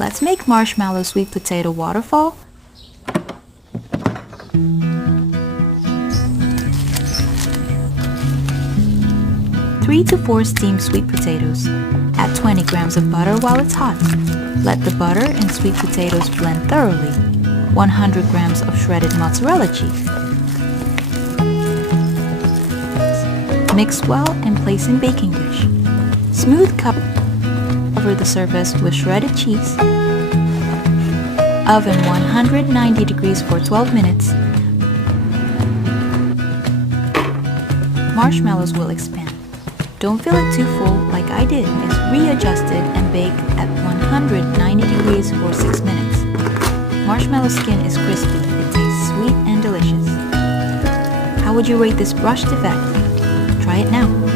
Let's make marshmallow sweet potato waterfall. Three to 4 steamed sweet potatoes. Add 20 grams of butter while it's hot. Let the butter and sweet potatoes blend thoroughly. 100 grams of shredded mozzarella cheese. Mix well and place in baking dish. Smooth cover the surface with shredded cheese. Oven 190 degrees for 12 minutes. Marshmallows will expand. Don't fill it too full like I did. It's readjusted and bake at 190 degrees for 6 minutes. Marshmallow skin is crispy. It tastes sweet and delicious. How would you rate this brushed effect? Try it now.